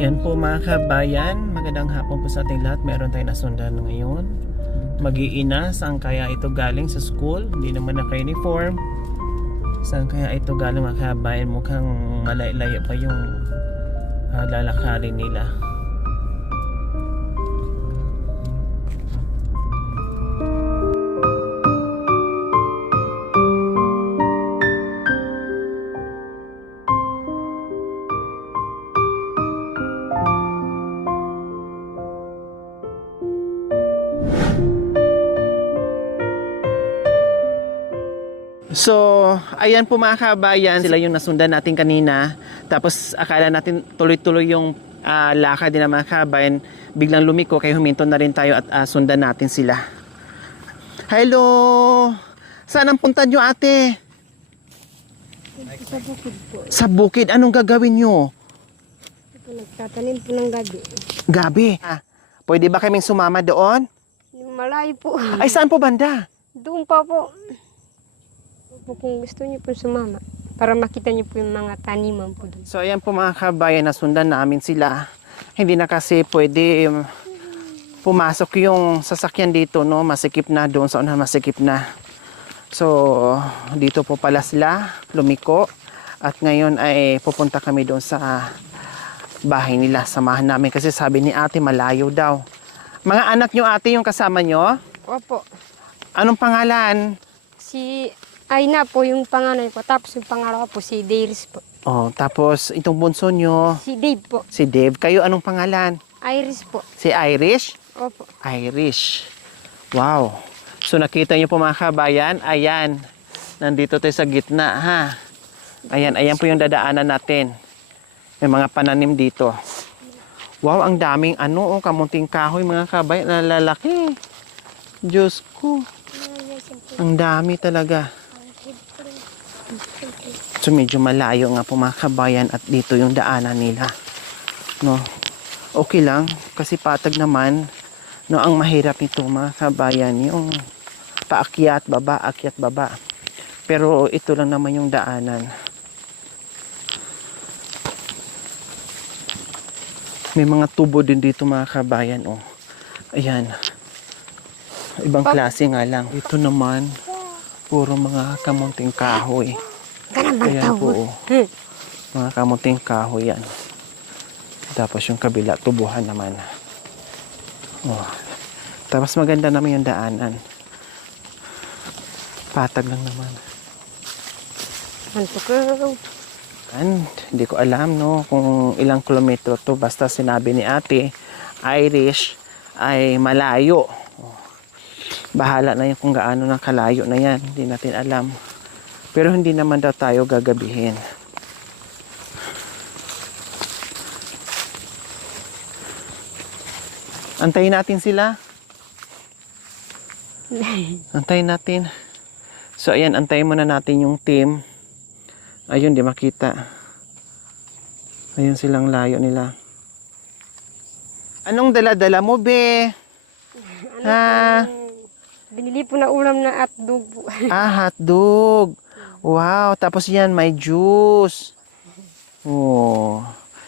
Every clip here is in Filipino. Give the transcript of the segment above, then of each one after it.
Ayan po mga kabayan, magandang hapon po sa ating lahat. Meron tayong nasundan ngayon. Mag-iina, saan kaya ito galing sa school? Hindi naman naka-uniform. Saan kaya ito galing mga kabayan? Mukhang malay-layo pa yung lalakarin nila. So, ayan po mga kabayan, sila yung nasundan natin kanina. Tapos akala natin tuloy-tuloy yung lakad din ng mga kabayan. Biglang lumiko, kaya huminto na rin tayo at sundan natin sila. Hello! Saan ang punta nyo, ate? Sa bukid po. Sa bukid. Anong gagawin nyo? Nagtatanim po ng gabi. Gabi. Pwede ba kaming sumama doon? Malayo po. Ay, saan po banda? Doon pa po. Kung gusto niyo po sumama, para makita niyo po yung mga taniman po doon. So ayan po mga kabayan, nasundan namin sila. Hindi na kasi pwede pumasok yung sasakyan dito, no? Masikip na doon sa unahan, masikip na. So dito po pala sila lumiko. At ngayon ay pupunta kami doon sa bahay nila. Samahan namin kasi sabi ni ate malayo daw. Mga anak nyo ate yung kasama nyo? Opo. Anong pangalan? Si Aina po yung panganay ko. Tapos yung pangalawa po si Darius po. Oh, tapos itong bunso nyo? Si Dave po. Si Dave. Kayo anong pangalan? Iris po. Si Irish? Opo. Irish. Wow. So nakita niyo po mga kabayan, ayan. Nandito tayo sa gitna, ha. Ayan, ayan po yung dadaanan natin. May mga pananim dito. Wow, ang daming kamunting kahoy mga kabayan na lalaki. Diyos ko. Ang dami talaga. So medyo malayo nga po mga kabayan at dito yung daanan nila. No. Okay lang kasi patag naman. No, ang mahirap nito mga kabayan yung paakyat baba, akyat baba. Pero ito lang naman yung daanan. May mga tubo din dito mga kabayan, oh. Ayan. Ibang klase nga lang. Ito naman puro mga kamunting kahoy. Ayan po, oh. Mga kamunting kahoy yan. Tapos yung kabila, tubuhan naman. Oh. Tapos maganda naman yung daanan. Patag lang naman. Hindi ko alam no kung ilang kilometro to. Basta sinabi ni ate, Irish ay malayo. Oh. Bahala na yun kung gaano ng kalayo na yan. Hindi natin alam. Pero hindi naman daw tayo gagabihin. Antayin natin sila. Antayin natin. So ayan, antayin muna natin yung team. Ayun, di makita. Ayun silang layo nila. Anong dala-dala mo, be? Ha? Binili po na ulam na hotdog po. Hotdog. Wow, tapos yan, may juice. Oh.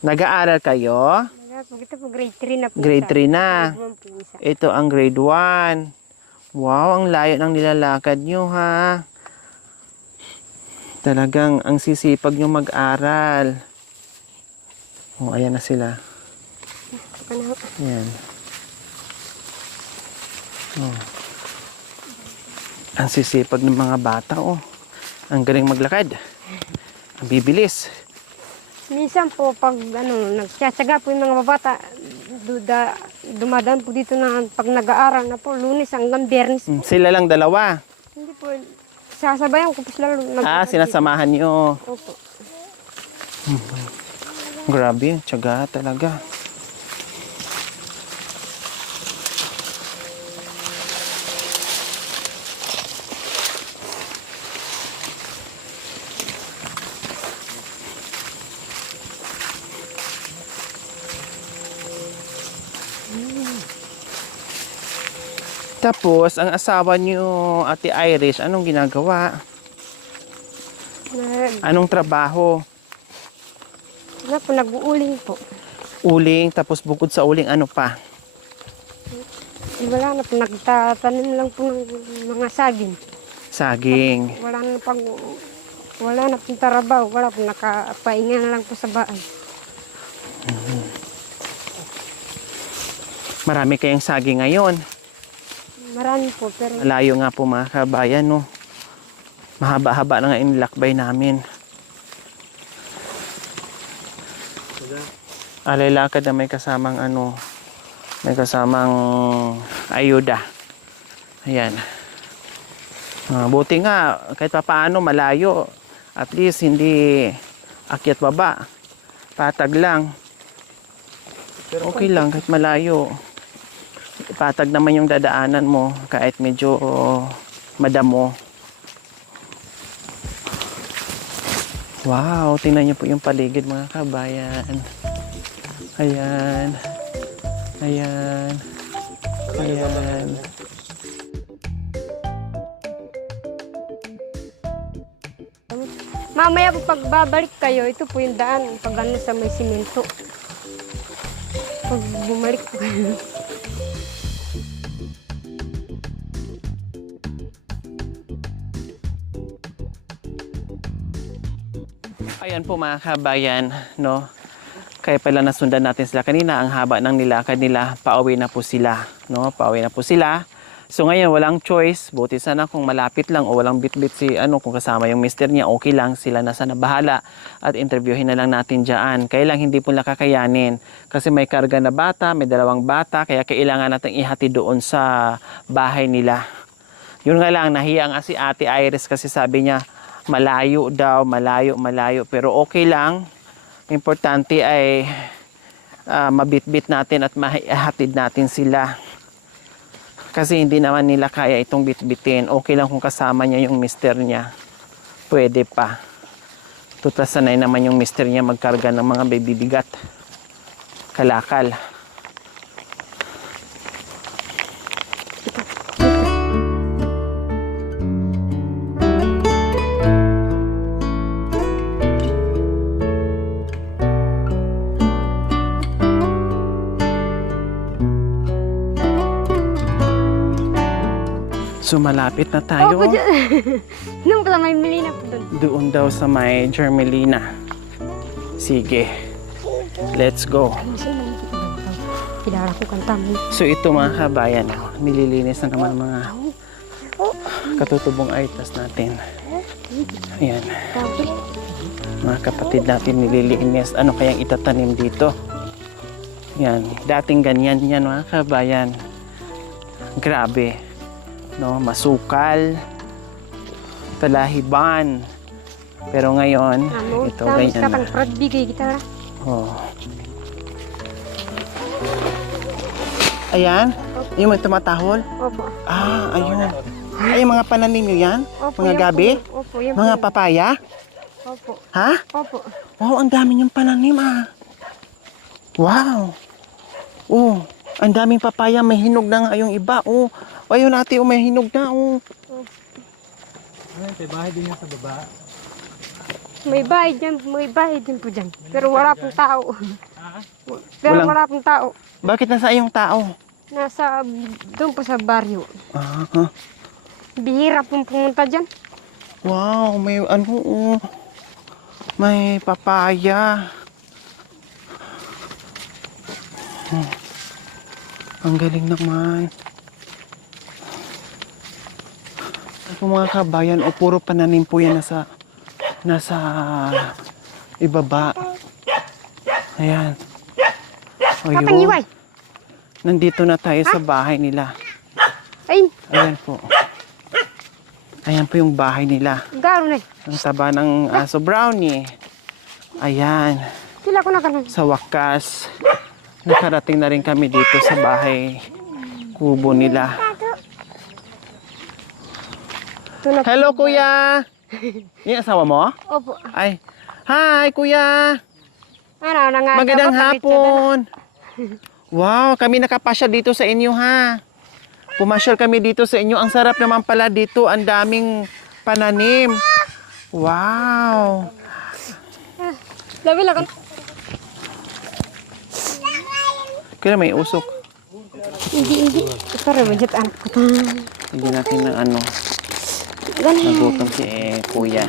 Nag-aaral kayo? Ito po grade 3 na po. Grade 3 na. Ito ang grade 1. Wow, ang layo ng nilalakad nyo, ha? Talagang ang sisipag nyo mag-aral. Oh, ayan na sila. Ayan. Oh. Ang sisipag ng mga bata, oh. Ang galing maglakad. Ang bibilis. Minsan po, pag nagtsatsaga po yung mga babata, dumadaan po dito na pag nag-aaral na po, Lunes hanggang Biyernes. Sila lang dalawa? Hindi po, sasabayan ko po sila. Sinasamahan niyo. Opo. Grabe, tiyaga talaga. Tapos, ang asawa niyo, Ate Irish, anong ginagawa? Anong trabaho? Wala po, nag-uuling po. Uling, tapos bukod sa uling, ano pa? Wala na po, nagtatanim lang po ng mga saging. Saging. Wala na pong trabaho, wala po, nakapahinga na lang po sa bahay. Marami kayong saging ngayon. Marami po, pero Malayo nga po mga kabayan, no? Mahaba-haba na nga yung lakbay namin. Alalakad na may kasamang may kasamang ayuda. Ayan. Buti nga, kahit papaano malayo. At least hindi akyat baba. Patag lang. Okay lang kahit malayo. Patag naman yung dadaanan mo kahit medyo madamo. Wow, tingnan niyo po yung paligid mga kabayan. Ayan. Ayan. Ayan. mamaya po pagbabalik kayo, ito po yung daan, pag ano sa may simento. Pag bumalik po kayo. Ayan po mga kabayan, no? Kaya pala nasundan natin sila kanina, ang haba ng nilakad nila, pauwi na po sila, no? Pauwi na po sila. So ngayon walang choice, buti sana kung malapit lang o walang bitbit si kung kasama yung mister niya, okay lang, sila na sana bahala at interviewin na lang natin diyan. Kaya lang hindi po nakakayanin kasi may karga na bata, may 2 bata, kaya kailangan natin ihatid doon sa bahay nila. Yun nga lang, nahiya nga si Ate Iris kasi sabi niya, malayo daw, malayo, pero okay lang. Importante ay mabitbit natin at mahatid natin sila. Kasi hindi naman nila kaya itong bitbitin. Okay lang kung kasama niya yung mister niya. Pwede pa. Tutasanay naman yung mister niya magkarga ng mga bibigat. Kalakal. So malapit na tayo. Opo, dyan. Nung pala may Melina po doon. Doon daw sa may Germelina. Sige. Let's go. Kilala ko kanta mo. So ito mga kabayan, nililinis na naman mga katutubong aitas natin. Ayan. Mga kapatid natin nililinis. Ano kayang itatanim dito? Yan. Dating ganyan yan mga kabayan. Grabe. No, masukal, talahiban. Pero ngayon, ito ganyan na. Katang pradbigay kita. Oh. Ayan, yung may tumatahol. Opo. Ah, ayun. Ay, yung mga pananim nyo yan? Opo, Mga yan gabi? po. Opo, yan Mga po. papaya? Opo. Ha? Opo. Wow, ang dami niyong pananim Wow. Oh, ang daming papaya, may hinog na nga yung iba. Oh, ayun natin, may hinog na. Oh. May bahay din yan sa baba. May bahay din po dyan. Pero wala pong tao. Pero Walang- wala pong tao. Bakit nasa yung tao? Nasa, doon po sa baryo. Ah, Bihira pong pumunta dyan. wow, may may papaya. Ang galing naman. Ito mga kabayan, puro pananim po yan nasa ibaba. Ayan. Katangiway. Nandito na tayo sa bahay nila. Ay, Ayan po. Ayan po yung bahay nila. garo na. Ang taba ng aso brownie. Ayan. Sila ko na kanan. Sa wakas, nakarating na rin kami dito sa bahay kubo nila. Ito na. Hello, kuya! Yung asawa mo? Opo. Ay, hi, kuya! Ano, nga. Magandang hapon! Wow, kami nakapasya dito sa inyo, ha? Pumasyal kami dito sa inyo. Ang sarap naman pala dito. Ang daming pananim. Wow! Dami lang. Kaya may usok. Hindi. Para budget anak ko ta. Hindi natin na ano, Ganun. nagutom si kuya.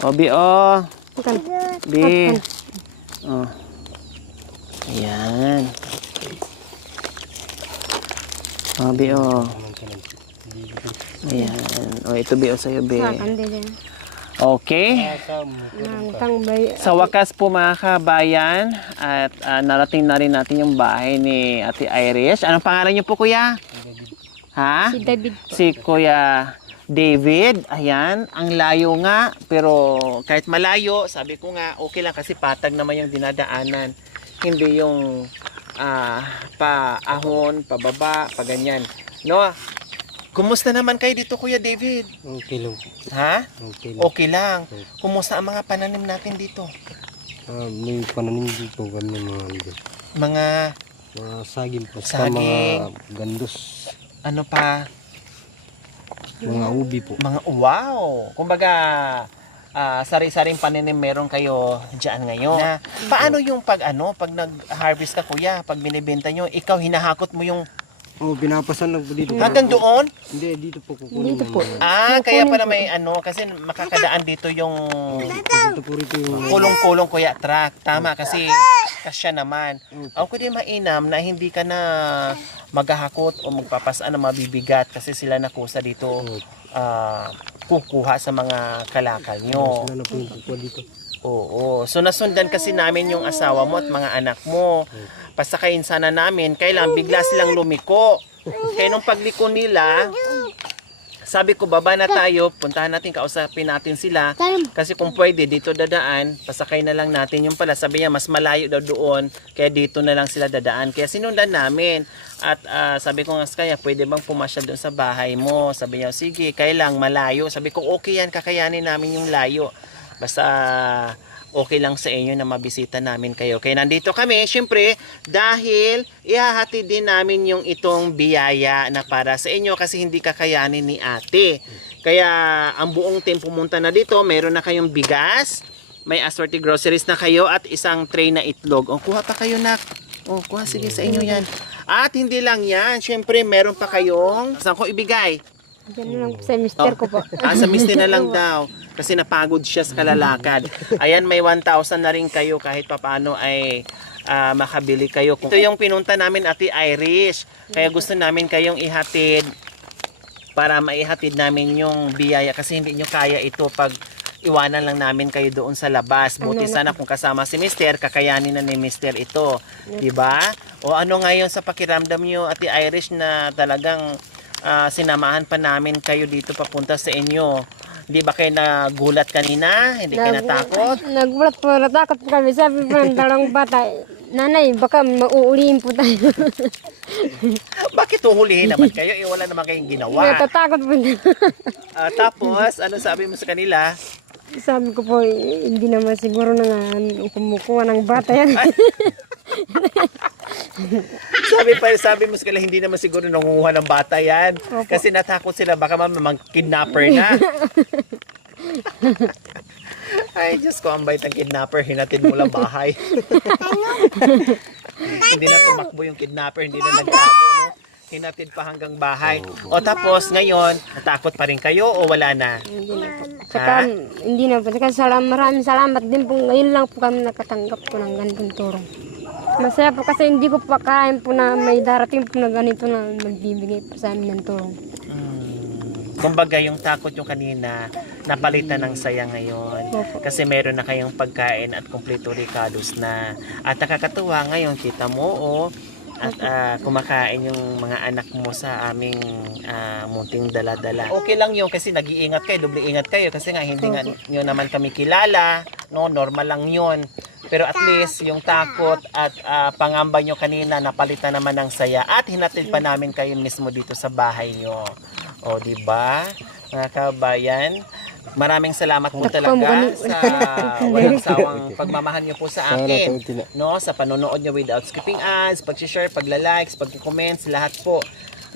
O, Bi, o. Bukan. Bi. O. Ayan. O, Bi, o. Ayan. O, ito, Bi, o, sa'yo, Bi. Sakan din. Okay. Nang bay. Sa wakas po mga kabayan, at narating na rin natin yung bahay ni Ate Irish. Anong pangalan niyo po, kuya? Ha? Si David. Si Kuya David. Ayan, ang layo nga. Pero kahit malayo, sabi ko nga, okay lang kasi patag naman yung dinadaanan. Hindi yung paahon, pababa, pa ganyan. No? Kumusta naman kayo dito, Kuya David? Okay lang po. Ha? Okay lang. Okay lang. Kumusta ang mga pananim natin dito? May pananim dito kami Mga mga saging po. Saging. Mga gandos. ano pa? Mga ubi po. Mga wow! Kumbaga, sari-saring pananim meron kayo diyan ngayon. Na, paano yung pag nag-harvest ka, kuya, pag binibenta nyo, ikaw hinahakot mo yung Pinapasan lang po dito. hanggang doon? Hindi, dito po kukunin. Dito po. Kaya pala may kasi makakadaan dito yung Dito po rito yung... kulong-kulong kuya truck. Tama, kasi kasya naman. Ako din mainam na hindi ka na maghahakot o magpapasaan ng mabibigat kasi sila nakusa dito kukuha sa mga kalakal nyo. Sila na po yung kukuha dito. Oo. So nasundan kasi namin yung asawa mo at mga anak mo. Pasakayin sana namin. Kailan bigla silang lumiko. Kaya nung pagliko nila, sabi ko baba na tayo, puntahan natin, kausapin natin sila. Kasi kung pwede dito dadaan, pasakay na lang natin. Yung pala sabi niya mas malayo daw doon, kaya dito na lang sila dadaan. Kaya sinundan namin. At sabi ko nga kaya pwede bang pumasya doon sa bahay mo? Sabi niya sige, kailang malayo. Sabi ko okay yan, kakayanin namin yung layo. Basta okay lang sa inyo na mabisita namin kayo. Kaya nandito kami, syempre, dahil ihahatid din namin yung itong biyaya na para sa inyo kasi hindi kakayanin ni ate. Kaya ang buong team pumunta na dito, meron na kayong bigas, may assorted groceries na kayo at isang tray na itlog. O, kuha pa kayo nak. O, kuha sige sa inyo yan. At hindi lang yan, syempre meron pa kayong, saan ko ibigay? Diyan lang po sa mister ko po. Sa mister na lang daw. Kasi napagod siya sa kalalakad. Ayan, may 1,000 na rin kayo kahit papaano ay makabili kayo. Ito yung pinunta namin, Ate Irish. Kaya gusto namin kayong ihatid para maihatid namin yung biyaya. Kasi hindi nyo kaya ito pag iwanan lang namin kayo doon sa labas. Buti sana kung kasama si mister, kakayanin na ni mister ito. Diba? O ano ngayon sa pakiramdam nyo, Ate Irish, na talagang sinamahan pa namin kayo dito papunta sa inyo. Hindi ba kayo nagulat kanina? Hindi kayo natakot? Nagulat po, natakot po kami. Sabi po ng dalawang bata, nanay, baka mauulihin po tayo. Bakit uhulihin naman kayo? Wala naman kayong ginawa. Natatakot po na. Tapos, ano sabi mo sa kanila? Sabi ko po, hindi naman siguro na nga kumukuha ng bata yan. sabi mo sa kanila, hindi naman siguro nangunguha ng bata yan. Opo. Kasi natakot sila, baka mamang kidnapper na. Ay, Diyos ko, ang bait ng kidnapper, hinatid mo lang bahay. Hindi na tumakbo yung kidnapper, hindi na nagtago, no? Hinatid pa hanggang bahay. O tapos, ngayon, natakot pa rin kayo o wala na? Hindi na po. Saka, hindi na po. Saka maraming salamat din po. Ngayon lang po kami nakatanggap po ng ganitong turong. Masaya po kasi hindi ko pa kain po na may darating po na ganito na magbibigay po sa amin ng turong. Kumbaga yung takot yung kanina, napalitan ng saya ngayon. Opo. Kasi meron na kayong pagkain at kumpleto ricados na. At nakakatuwa ngayon, kita mo at kumakain yung mga anak mo sa aming munting dala-dala. Okay lang yun kasi nag-iingat kayo, doble ingat kayo kasi nga hindi nga nyo naman kami kilala, no, normal lang yun. Pero at least yung takot at pangamba nyo kanina napalitan naman ng saya at hinatid pa namin kayo mismo dito sa bahay nyo. O, di ba? Mga kabayan, maraming salamat po talaga sa walang sawang pagmamahal niyo po sa akin, no, sa panonood niyo without skipping ads, pag-share, pagla-likes, pag-comments, lahat po.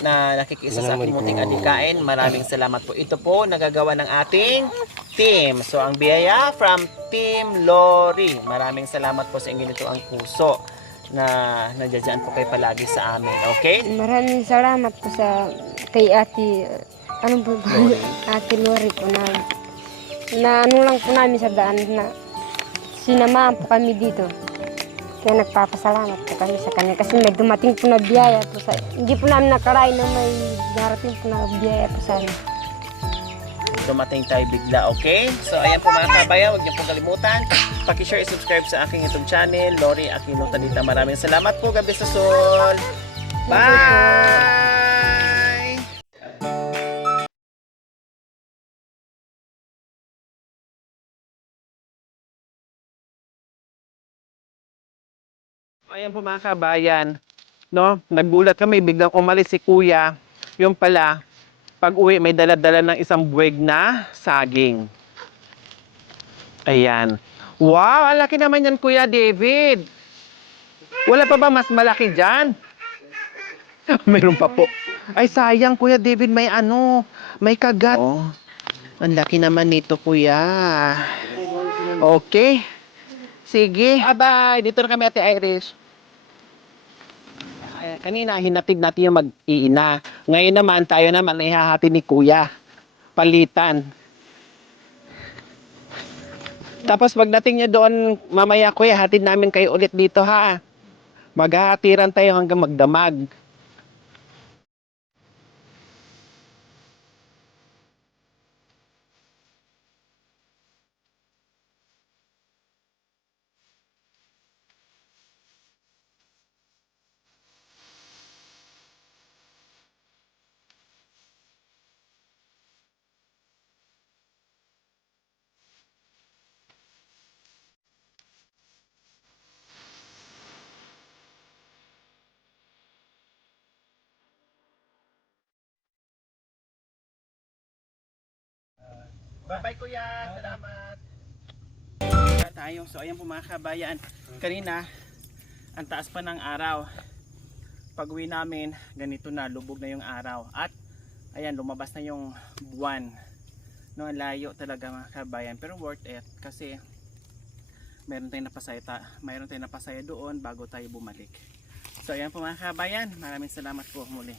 na nakikiisa sa aking munting adikain. Maraming salamat po. Ito po nagagawa ng ating team. So ang biyaya from Team Lori. Maraming salamat po sa inyong ito ang puso na nandiyan po kayo palagi sa amin. Okay? Maraming salamat po sa kay Ate, ano po ba? Ate Lori po na ano lang po namin sa daan na sinamahan po kami dito. Kaya nagpapasalamat po kami sa kanya kasi may dumating po na biyaya po sa hindi po namin nakarain na may darating po na biyaya po sa amin. Dumating tayo bigla, okay? So ayan po mga kabayan, huwag niyo pong kalimutan. Paki-share, subscribe sa aking YouTube channel, Lori Aquino Talita. Maraming salamat po, gabi sa sol. Bye! Ayan po mga kabayan, no? Naggulat kami, biglang umalis si Kuya. Yung pala, pag uwi may dala-dala ng isang buweg na saging. Ayan. Wow, ang laki naman yan Kuya David. Wala pa ba mas malaki dyan? Meron pa po. Ay sayang Kuya David, may ano, may kagat. Oh, ang laki naman nito Kuya. Okay. Sige. Bye-bye. Dito na kami Ate Iris. Kanina hinatid natin yung mag-iina. Ngayon naman tayo naman ihahati ni Kuya. Palitan. Tapos pagdating niyo doon mamaya Kuya, hatid namin kayo ulit dito ha. Maghahatiran tayo hanggang magdamag. Bye-bye Kuya, salamat. Tayo. So ayan po mga kabayan. Kanina, ang taas pa ng araw. Pag uwi namin, ganito na, lubog na yung araw. At ayan, lumabas na yung buwan. No, layo talaga mga kabayan. Pero worth it kasi mayroon tayong napasaya doon bago tayo bumalik. So ayan po mga kabayan, maraming salamat po muli.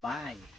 Bye!